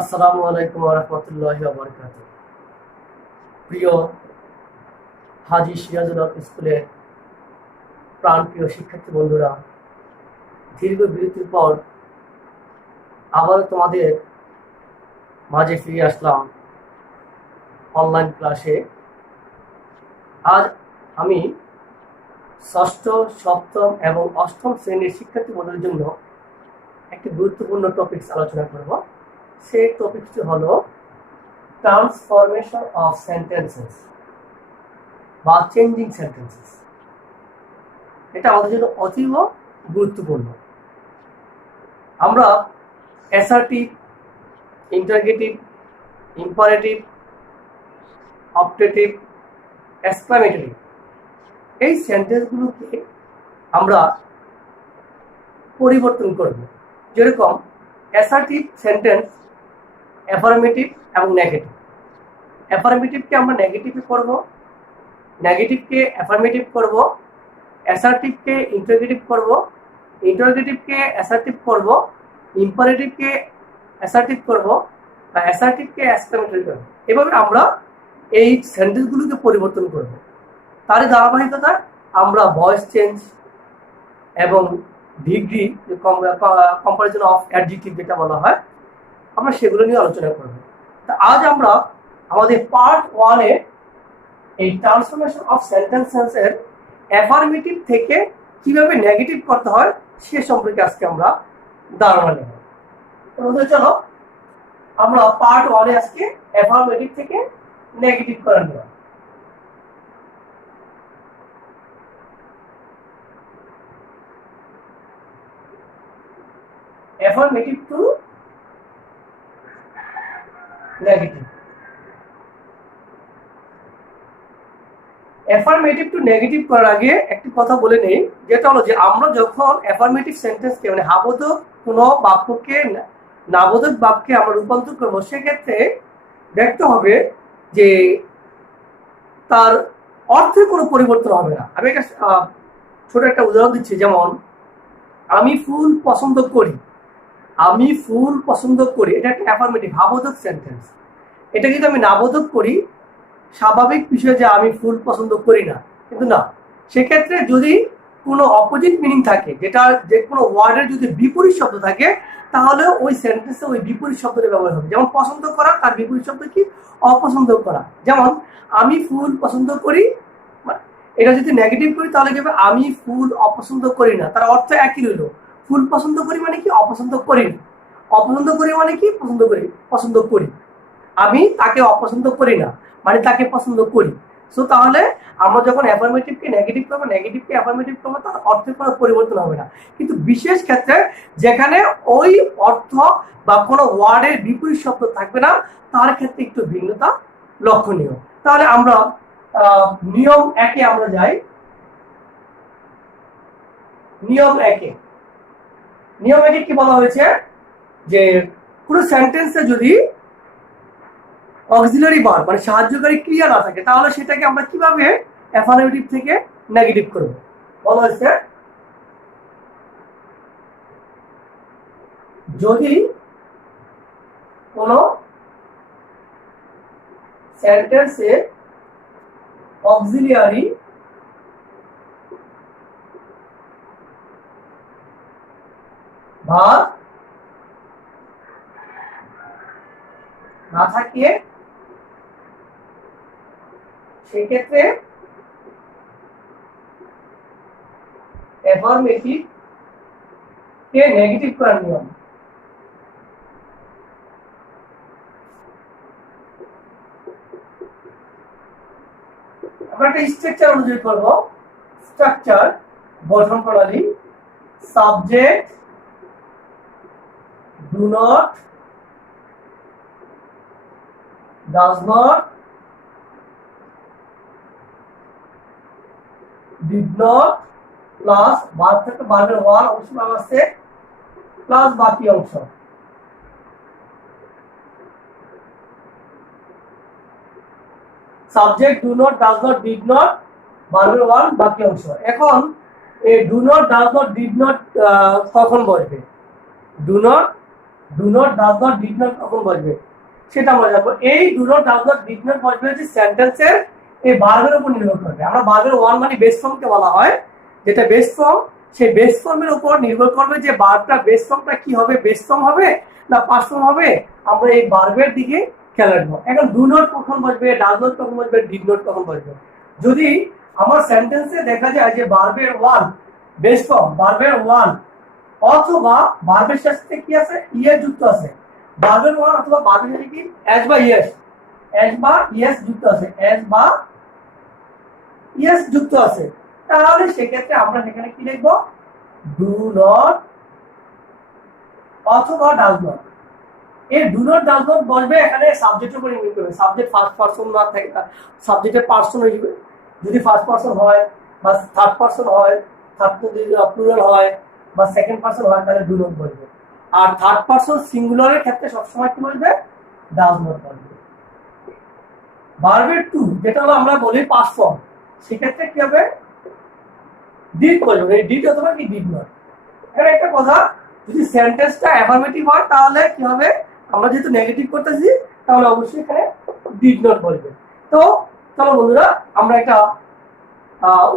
আসসালামু আলাইকুম ওয়া রাহমাতুল্লাহি ওয়া বারাকাতুহু। প্রিয় হাজী সিরাজুল হক স্কুলের প্রাণপ্রিয় শিক্ষার্থী বন্ধুরা, দীর্ঘ বিরতির পর আবারও তোমাদের মাঝে ফিরে আসলাম অনলাইন ক্লাসে। আজ আমি ষষ্ঠ, সপ্তম এবং অষ্টম শ্রেণীর শিক্ষার্থী বন্ধুদের জন্য একটি গুরুত্বপূর্ণ টপিকস আলোচনা করব। সেই টপিকটি হলো ট্রান্সফরমেশন অফ সেন্টেন্সেস বা চেঞ্জিং সেন্টেন্সেস। এটা আমাদের জন্য অতীব গুরুত্বপূর্ণ। আমরা assertive, interrogative, imperative, optative, exclamatory এই সেন্টেন্সগুলোকে আমরা পরিবর্তন করব। যেরকম অ্যাসার্টিভ সেন্টেন্স অ্যাফার্মেটিভ এবং নেগেটিভ। অ্যাফার্মেটিভকে আমরা নেগেটিভে করব, নেগেটিভকে অ্যাফার্মেটিভ করব, অ্যাসার্টিভকে ইন্টারগেটিভ করব, ইন্টারগেটিভকে অ্যাসার্টিভ করব, ইম্পারেটিভকে অ্যাসার্টিভ করব বা অ্যাসার্টিভকে এক্সক্লামেটরি করব। এভাবে আমরা এই সেন্টেন্সগুলোকে পরিবর্তন করব। তার ধারাবাহিকতায় আমরা ভয়েস চেঞ্জ এবং ডিগ্রি কম্পারিজন অফ অ্যাডজেক্টিভ যেটা বলা হয়, আমরা সেগুলো নিয়ে আলোচনা করব। তা আজ আমরা আমাদের পার্ট 1-এ এই ট্রান্সফরমেশন অফ সেন্টেন্সেসের অ্যাফার্মেটিভ থেকে কিভাবে নেগেটিভ করতে হয় সে সম্পর্কে আজকে আমরা ধারণা নেব। প্রথমে চলো আমরা পার্ট 1-এ আজকে অ্যাফার্মেটিভ থেকে নেগেটিভ করে নেব। Affirmative two negative. Affirmative two negative করার আগে একটি কথা বলে নেই, যেটা হলো যে আমরা যখন অ্যাফার্মেটিভ সেন্টেন্সকে মানে হাবোধক কোনো বাক্যকে নাবোধক বাক্যে আমরা রূপান্তর করবো, সেক্ষেত্রে দেখতে হবে যে তার অর্থের কোনো পরিবর্তন হবে না। আমি একটা ছোট একটা উদাহরণ দিচ্ছি, যেমন আমি ফুল পছন্দ করি। আমি ফুল পছন্দ করি, এটা একটা অ্যাফার্মেটিভ হাবোধক সেন্টেন্স। এটা কিন্তু আমি নাবোধক করি, স্বাভাবিক বিষয় যে আমি ফুল পছন্দ করি না, কিন্তু না, সেক্ষেত্রে যদি কোনো অপোজিট মিনিং থাকে, যেটা যে কোনো ওয়ার্ডের যদি বিপরীত শব্দ থাকে, তাহলে ওই সেন্টেন্সে ওই বিপরীত শব্দটা ব্যবহার হবে। যেমন পছন্দ করা, তার বিপরীত শব্দ কি? অপছন্দ করা। যেমন আমি ফুল পছন্দ করি, এটা যদি নেগেটিভ করি তাহলে কি হবে? আমি ফুল অপছন্দ করি না। তার অর্থ একই রইল। ফুল পছন্দ করি মানে কি? অপছন্দ করি না। অপছন্দ করি মানে কি? পছন্দ করি। পছন্দ করি। আমি তাকে অপছন্দ করি না মানে তাকে পছন্দ করি। সো তাহলে আমরা যখন অ্যাফার্মেটিভকে নেগেটিভ করবো, নেগেটিভকে অ্যাফার্মেটিভ করবো, তার অর্থের কোনো পরিবর্তন হবে না। কিন্তু বিশেষ ক্ষেত্রে যেখানে ওই অর্থ বা কোনো ওয়ার্ডের বিপরীত শব্দ থাকবে না, তার ক্ষেত্রে একটু ভিন্নতা লক্ষণীয়। তাহলে আমরা নিয়ম 1-এ আমরা যাই। নিয়ম 1-এ কি বলা হয়েছে? যে কোনো সেন্টেন্সে যদি অক্সিলারি ভার্ব মানে সাহায্যকারী ক্রিয়া না থাকে, তাহলে সেটাকে আমরা কিভাবে অ্যাফার্মেটিভ থেকে নেগেটিভ করব? বলা হয়েছে যদি কোনো সেন্টেন্সে অক্সিলিয়ারি ভার্ব না থাকে, সেক্ষেত্রে অ্যাফার্মেটিভ কে নেগেটিভ করার নিয়ম। আমরা একটা স্ট্রাকচার অনুযায়ী করব। স্ট্রাকচার, গঠন প্রণালী। Subject do not, does not, did not plus verb থেকে ভার্বের ওয়ান অংশ আছে প্লাস বাকি অংশ। Subject do not, does not, did not, ভার্বের ওয়ান বাকি অংশ। এখন এই do not, does not, did not কখন বসবে? Do not, do not, does not, did not কখন বসবে সেটা আমরা জানবো। এই do not, does not, did not বসবে হচ্ছে সেন্টেন্সের এই ভার্বের উপর নির্ভর করবে। আমরা ভার্বের ওয়ান মানে বেস ফর্মকে বলা হয়, যেটা বেস ফর্ম, সেই বেস ফর্মের উপর নির্ভর করবে যে ভার্বটা বেস ফর্মটা কি হবে, বেস ফর্ম হবে না পাস্ট ফর্ম হবে, আমরা এই ভার্বের দিকে খেয়াল রাখবো। এখন ডু নট কখন বসবে, ডাজ নট কখন বসবে, ডিড নট কখন বসবে। যদি আমার সেন্টেন্সে দেখা যায় যে ভার্বের ওয়ান বেস ফর্ম, ভার্বের ওয়ান অথবা ভার্বের সাথে কি আছে, ইএস যুক্ত আছে, ভার্বের ওয়ান অথবা ভার্বের সাথে কি এস বা ইএস, এস বা ইএস যুক্ত আছে, এস বা ইএস যুক্ত আছে, তাহলে সেক্ষেত্রে আমরা সেখানে কি লিখবো, ডু নট অথবা ডাজ নট। এই ডু নট ডাজ নট বলবে এখানে সাবজেক্টের উপর নির্ভর করবে। সাবজেক্ট ফার্স্ট পারসন না থাকে, সাবজেক্টের পারসন হইবে, যদি ফার্স্ট পারসন হয় বা থার্ড পারসন হয়, থার্ড যদি প্লুরাল হয় বা সেকেন্ড পারসন হয় তাহলে ডু নট বলবে। আর থার্ড পারসন সিঙ্গুলারের ক্ষেত্রে সবসময় কি বলবে, ডাজ নট বলবে। ভার্বের টু যেটা হলো আমরা বলি পাস্ট ফর্ম, সেক্ষেত্রে কি হবে, ডিড বলবে, ডিড অথবা কি ডিড নট। এখানে একটা কথা, যদি সেন্টেন্সটা অ্যাফার্মেটিভ হয় তাহলে কি হবে, আমরা যেহেতু নেগেটিভ করতেছি তাহলে অবশ্যই এখানে ডিড নট বলবে। তো চলো বন্ধুরা আমরা একটা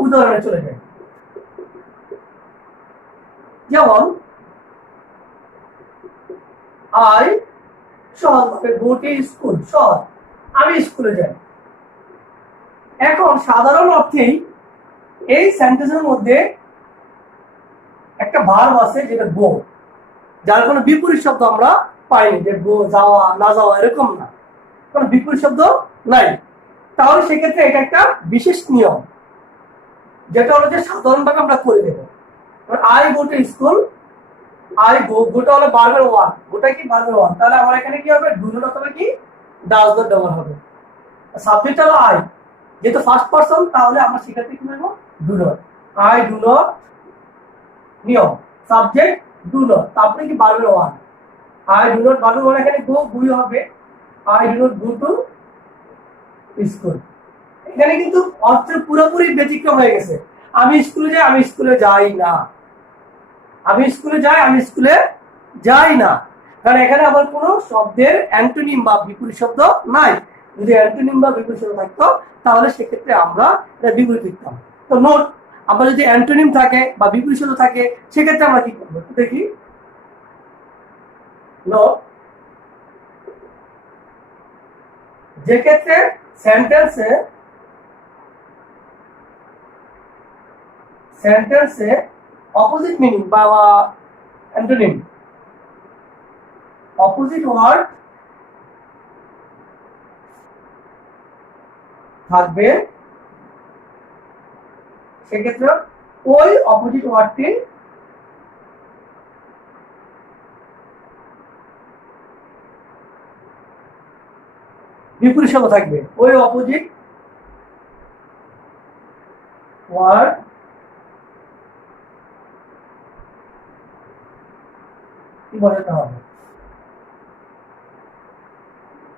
উদাহরণে চলে যাই। যেমন আই সহজভাবে গো টু স্কুল, সহজ আমি স্কুলে যাই। এখন সাধারণ অর্থেই এই সেন্টেন্সের মধ্যে একটা ভার্ব আছে যেটা গো, যার কোনো বিপরীত শব্দ আমরা পাইনি, যে গো যাওয়া না যাওয়া এরকম না, কোনো বিপরীত শব্দ নাই। তাহলে সেক্ষেত্রে এটা একটা বিশেষ নিয়ম, যেটা হলো যে সাধারণভাবে আমরা করে দেবো। I go to school, I go, গোটা হলো ভার্বের ওয়ান, গোটা কি ভার্বের ওয়ান, তাহলে আমার এখানে কি হবে, ডু নট অথবা কি ডাজ নট ব্যবহার হবে। সাবজেক্ট হলো আই, যেহেতু ফার্স্ট পারসন তাহলে আমরা সেক্ষেত্রে কি বলবো, do not. I do not, নিয়ম সাবজেক্ট ডু নট, তারপরে কি ভার্বের ওয়ান, আই ডু নট, ভার্বের ওয়ান এখানে গো, গুই হবে, I do not go to school. এখানে কিন্তু অর্থের পুরোপুরি ব্যতিক্রম হয়ে গেছে। আমি স্কুলে যাই, আমি স্কুলে যাই না, আমি স্কুলে যাই, আমি স্কুলে যাই না, কারণ এখানে আমার কোনো শব্দের অ্যান্টোনিম বা বিপরীত শব্দ নাই। যদি অ্যান্টোনিম বা বিপরীত শব্দ থাকতো তাহলে সেক্ষেত্রে আমরা এটা বিপরীত লিখতাম। তো নোট, আমরা যদি অ্যান্টোনিম থাকে বা বিপরীত শব্দ থাকে সেক্ষেত্রে আমরা কি করবো দেখি। নোট, যে ক্ষেত্রে সেন্টেন্সে অপোজিট মিনিং বা অ্যান্টোনিম, অপোজিট ওয়ার্ড থাকবে, সেক্ষেত্রে ওই অপোজিট ওয়ার্ডটি বিপরীত শব্দ থাকবে, ওই অপোজিট ওয়ার্ড কি বোঝাতে হবে।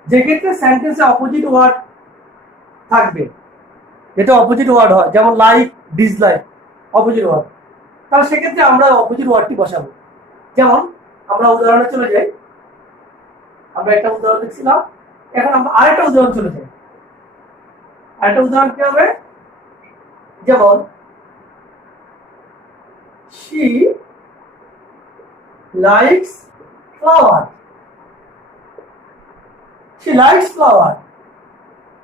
যে ক্ষেত্রে সেন্টেন্সে অপোজিট ওয়ার্ড থাকবে, যেটা অপোজিট ওয়ার্ড হয়, যেমন লাইক, ডিসলাইক, অপোজিট ওয়ার্ড, তাহলে সেক্ষেত্রে আমরা অপোজিট ওয়ার্ডটি বসাবো। যেমন আমরা উদাহরণে চলে যাই, আমরা একটা উদাহরণ দেখছিলাম, এখন আমরা আরেকটা উদাহরণ চলে যাই। আরেকটা উদাহরণ কি হবে, যেমন she likes flower, she likes flower,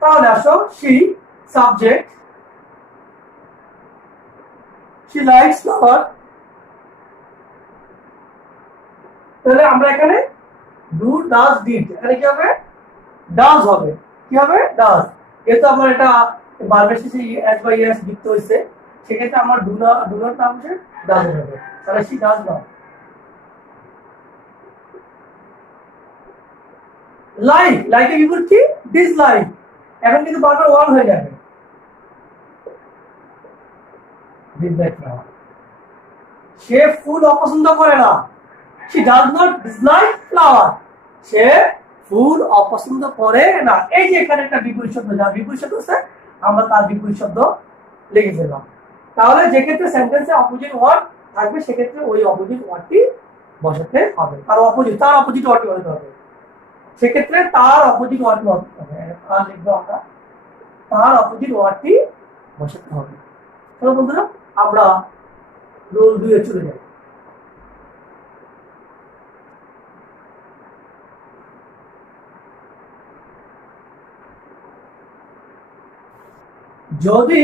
তাহলে আসো she subject, she likes flower, তাহলে আমরা এখানে ডু, ডাজ, ডিড, এখানে কি হবে, ডাজ হবে, কি হবে, ডাজ। যেহেতু আমার এটা ভার্বের শেষে এস বা ইএস যুক্ত হয়েছে, সেক্ষেত্রে আমার ডু নট না হচ্ছে ডাজ হবে, তাহলে she does not। লাইক, লাইকের বিপরীত কি, ডিসলাইক, এখন কিন্তু ভার্বের ওয়ান হয়ে যাবে, ডিসলাইক না, সে ফুল অপছন্দ করে না, she does not dislike flower, সে ফুল অপছন্দ করে না। এই যে এখানে একটা বিপরীত শব্দ, যা বিপরীত শব্দ আছে আমরা তার বিপরীত শব্দ লিখে ফেললাম। তাহলে যে ক্ষেত্রে সেন্টেন্সে অপোজিট ওয়ার্ড থাকবে সেক্ষেত্রে ওই অপোজিট ওয়ার্ডটি বসাতে হবে। তার অপোজিট ওয়ার্ডটি বসাতে হবে। সেক্ষেত্রে তার অপোজিট ওয়ার্ডটি বসাতে হবে। আর লিখবো আমরা তার অপোজিট ওয়ার্ডটি বসাতে হবে। চলো বন্ধুরা আমরা রুল 2 এ চলে যাই। যদি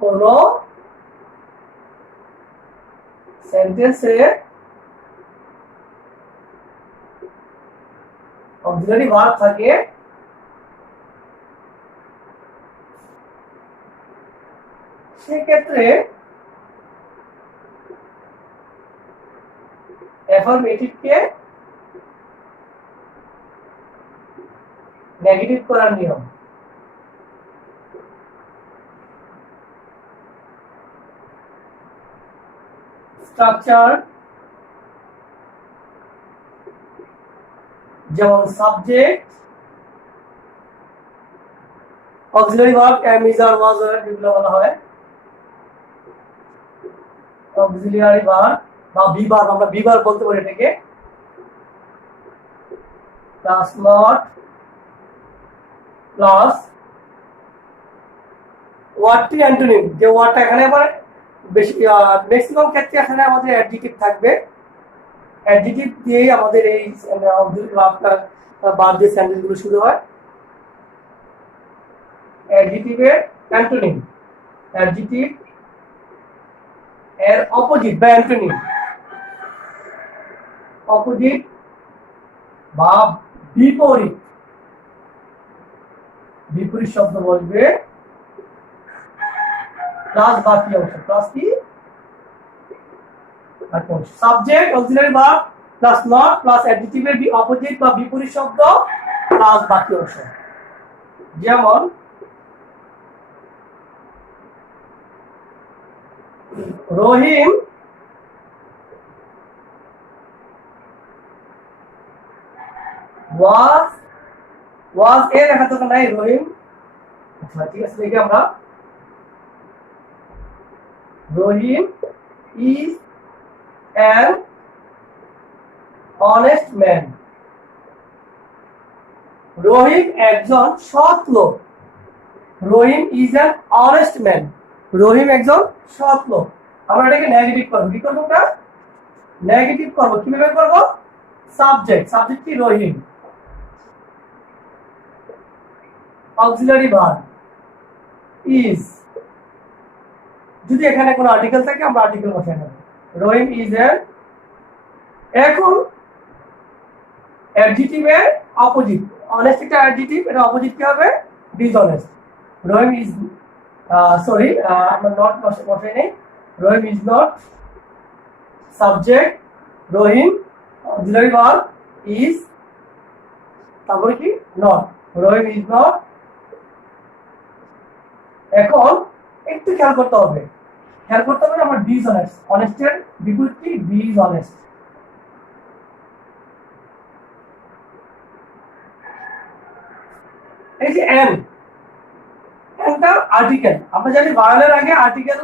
কোন সেন্টেন্সে অক্সিলারি ভার্ব থাকে সেক্ষেত্রে অ্যাফার্মেটিভকে নেগেটিভ করার নিয়ম। স্ট্রাকচার যেমন subject, auxiliary verb am, is, are, was, were এগুলো বলা হয় অক্সিলারি ভার্ব বা বি ভার্ব। আমরা বি ভার্ব বলতে পারি এটাকে। প্লাস নট প্লাস ওয়ার্ডটি অ্যান্টোনিম, যে ওয়ার্ডটা এখানে আবার বেশি ম্যাক্সিমাম ক্ষেত্রে এখানে আমাদের অ্যাডজেক্টিভ থাকবে। অ্যাডজেক্টিভ দিয়েই আমাদের এই বাদ দিয়ে সেন্টেন্সগুলো শুরু হয়। অ্যাডজেক্টিভের অ্যান্টোনিম, অ্যাডজেক্টিভ এর অপোজিট বা অ্যান্টোনিম, অপোজিট বা বিপরীত, বিপরীত শব্দ বলবে প্লাস বাকি অংশ। প্লাস কি? Subject, auxiliary verb plus not plus অ্যাডজেক্টিভের অপোজিট বা বিপরীত শব্দ প্লাস বাকি অংশ। যেমন রহিম ওয়াজ এর লেখা তো নাই, রহিম। আচ্ছা ঠিক আছে, দেখি আমরা রহিম ইজ অ্যান অনেস্ট ম্যান। রহিম একজন সৎ লোক। রহিম ইজ অ্যান অনেস্ট ম্যান। রহিম একজন সৎ লোক। আমরা এটাকে নেগেটিভ করবো। কি করবো? ওটা নেগেটিভ করবো। কিভাবে করবো? সাবজেক্ট, সাবজেক্ট কি? রহিম। অক্সিলারি ভার্ব ইজ, যদি এখানে কোনো আর্টিকেল থাকে আমরা আর্টিকেল বসাই নেব। রহিম ইজ এর। এখন অ্যাডজেক্টিভের অপোজিট, অনেস্ট একটা অ্যাডজেক্টিভ, এটা অপোজিট কি হবে? ডিসঅনেস্ট। রহিম ইজ সরি আমরা নট বসাই নেই। Rahim is not, subject Rahim, auxiliary verb is, তারপরে কি? নট। Rahim is not. এখন একটু খেয়াল করতে হবে আমার ডিসঅনেস্ট, অনেস্টের বিপরীত কি? ডিসঅনেস্ট। এই যে এনটা আর্টিকেল, আমরা জানি ভার্বের আগে আর্টিকেল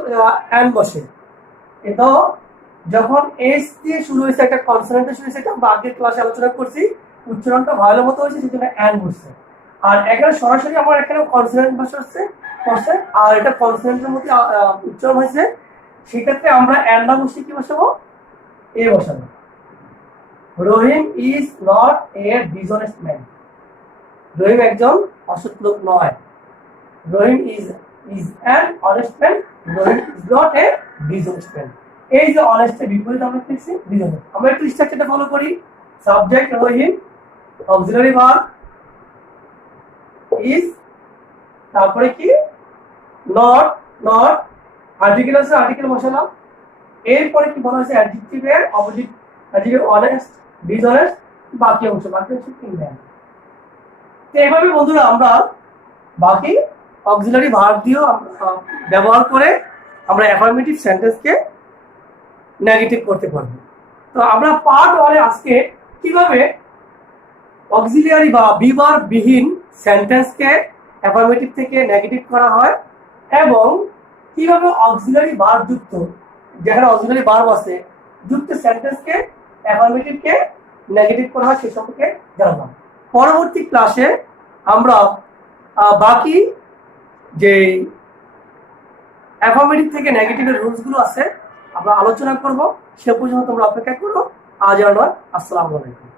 এন বসে। এটা যখন এস দিয়ে শুরু হয়েছে, একটা কনসোনেন্টে শুরু হয়েছে, আমরা আগের ক্লাসে আলোচনা করছি, উচ্চারণটা ভায়োলের মতো হয়েছে, সেজন্য এন বসছে। আর এখানে সরাসরি আমার এখানে কনসোনেন্ট বসছে, আর এটা কনসোনেন্টের মধ্যে উচ্চারণ হয়েছে, সেক্ষেত্রে আমরা এন না বসে কি বসাবো? এ বসাবো। Rahim is not a dishonest man. রহিম একজন অসৎ লোক নয়। Rahim is an honest man. Rahim is not a dishonest man. এই যে অনেস্টের বিপরীত আমরা পেয়েছি ডিসঅনেস্ট। আমরা একটু স্ট্রাকচারটা ফলো করি। Subject Rahim, auxiliary verb is, তারপরে কি? নট আর্টিকেল আছে, আর্টিকেল বসালাম। এরপরে কি বলা হয়েছে? অ্যাডজেক্টিভের অপোজিট, অ্যাডজেক্টিভ অনেস্ট, ডিসঅনেস্ট, বাকি অংশ কি ম্যান। তো এইভাবে বন্ধুরা আমরা বাকি অক্সিলারি ভার্ব দিয়েও ব্যবহার করে আমরা অ্যাফার্মেটিভ সেন্টেন্সকে নেগেটিভ করতে পারবো। তো আমরা পার্ট 1 এ আজকে কিভাবে অক্সিলিয়ারি বা বি ভার্ব বিহীন সেন্টেন্সকে অ্যাফার্মেটিভ থেকে নেগেটিভ করা হয়, এবং কিভাবে অক্সিলারি ভার্ব যুক্ত, যেখানে অক্সিলারি ভার্ব আছে যুক্ত সেন্টেন্সকে অ্যাফার্মেটিভকে নেগেটিভ করা হয় সেই সম্পর্কে জানলাম। পরবর্তী ক্লাসে আমরা বাকি যে অ্যাফার্মেটিভ থেকে নেগেটিভের রুলসগুলো আছে আমরা আলোচনা করব। সে পর্যন্ত তোমরা অপেক্ষা করো। আজ আর নয়। আসসালামু আলাইকুম।